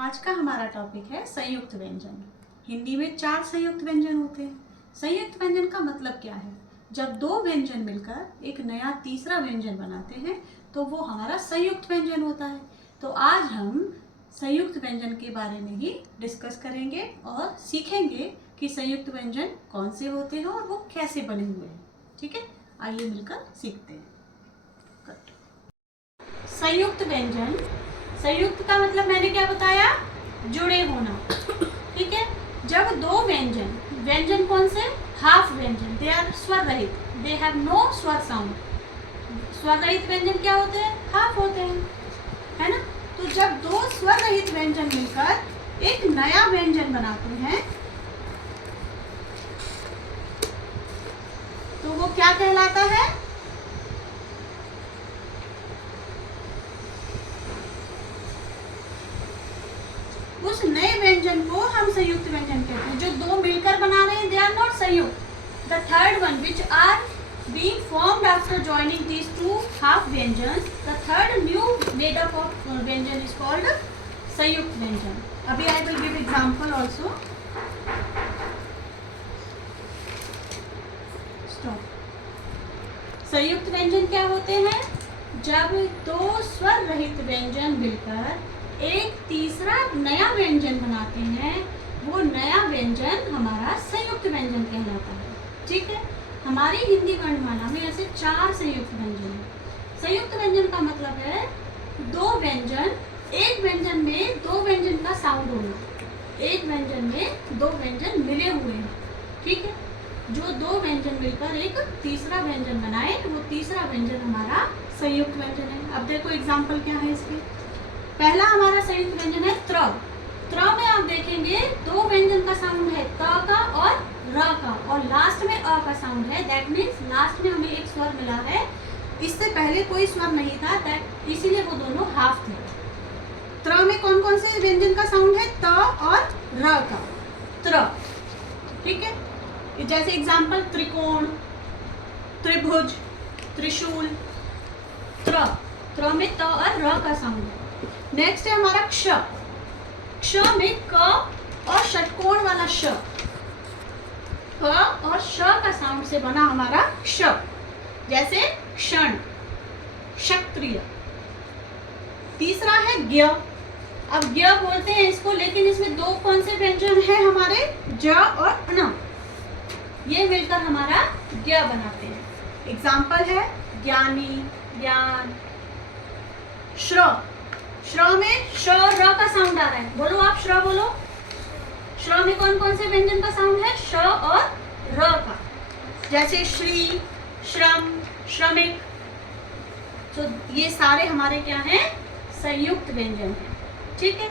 आज का हमारा टॉपिक है संयुक्त व्यंजन। हिंदी में 4 संयुक्त व्यंजन होते हैं। संयुक्त व्यंजन का मतलब क्या है? जब 2 व्यंजन मिलकर एक नया तीसरा व्यंजन बनाते हैं तो वो हमारा संयुक्त व्यंजन होता है। तो आज हम संयुक्त व्यंजन के बारे में ही डिस्कस करेंगे और सीखेंगे कि संयुक्त व्यंजन कौन से होते हैं और वो कैसे बने हुए हैं। ठीक है, आइए मिलकर सीखते हैं। संयुक्त व्यंजन, संयुक्त का मतलब मैंने क्या बताया? जुड़े होना। ठीक है, जब 2 व्यंजन, व्यंजन कौन से? हाफ व्यंजन, दे आर स्वर रहित, दे हैव नो स्वर साउंड। स्वर रहित व्यंजन क्या होते हैं? हाफ होते हैं, है ना। तो जब 2 स्वर रहित व्यंजन मिलकर एक नया व्यंजन बनाते हैं तो वो क्या कहलाता है? उस नए व्यंजन को हम संयुक्त व्यंजन कहते हैं। जो 2 मिलकर बना रहे हैं, दे आर नॉट संयुक्त। The third one which are being formed after joining these 2 half व्यंजन, the third new made up of व्यंजन is called संयुक्त व्यंजन। अभी I will give example also. Stop. संयुक्त व्यंजन क्या होते हैं? जब 2 स्वर रहित व्यंजन मिलकर एक तीसरा नया व्यंजन बनाते हैं, वो नया व्यंजन हमारा संयुक्त व्यंजन कहलाता है। ठीक है, हमारी हिंदी वर्णमाला में ऐसे 4 संयुक्त व्यंजन हैं। संयुक्त व्यंजन का मतलब है 2 व्यंजन, एक व्यंजन में 2 व्यंजन का साउंड होना, एक व्यंजन में 2 व्यंजन मिले हुए हैं। ठीक है, जो 2 व्यंजन मिलकर एक तीसरा व्यंजन बनाए, वो तीसरा व्यंजन हमारा संयुक्त व्यंजन है। अब देखो एग्जाम्पल क्या है इसके। पहला हमारा संयुक्त व्यंजन है त्र। त्र में आप देखेंगे 2 व्यंजन का साउंड है, त का और र का, और लास्ट में अ का साउंड है। दैट मीन्स लास्ट में हमें एक स्वर मिला है, इससे पहले कोई स्वर नहीं था, दैट इसीलिए वो दोनों हाफ थे। त्र में कौन कौन से व्यंजन का साउंड है? त और र का, त्र। ठीक है, जैसे एग्जाम्पल त्रिकोण, त्रिभुज, त्रिशूल, त्र। त्र में त और र का साउंड है। नेक्स्ट है हमारा क्ष। क्ष में क और षटकोण वाला श, क और श का साउंड से बना हमारा क्ष। जैसे क्षण, क्षत्रिय। तीसरा है ज्ञ। अब ज्ञ बोलते हैं इसको, लेकिन इसमें 2 कौन से व्यंजन हैं हमारे? ज और ण। ये मिलकर हमारा ज्ञ बनाते हैं। एग्जाम्पल है ज्ञानी, ज्ञान। श्र, श्र में श और र का साउंड आ रहा है। बोलो आप, श्र बोलो। श्र में कौन कौन से व्यंजन का साउंड है? श और र का। जैसे श्री, श्रम, श्रमिक। तो ये सारे हमारे क्या हैं? संयुक्त व्यंजन हैं। ठीक है।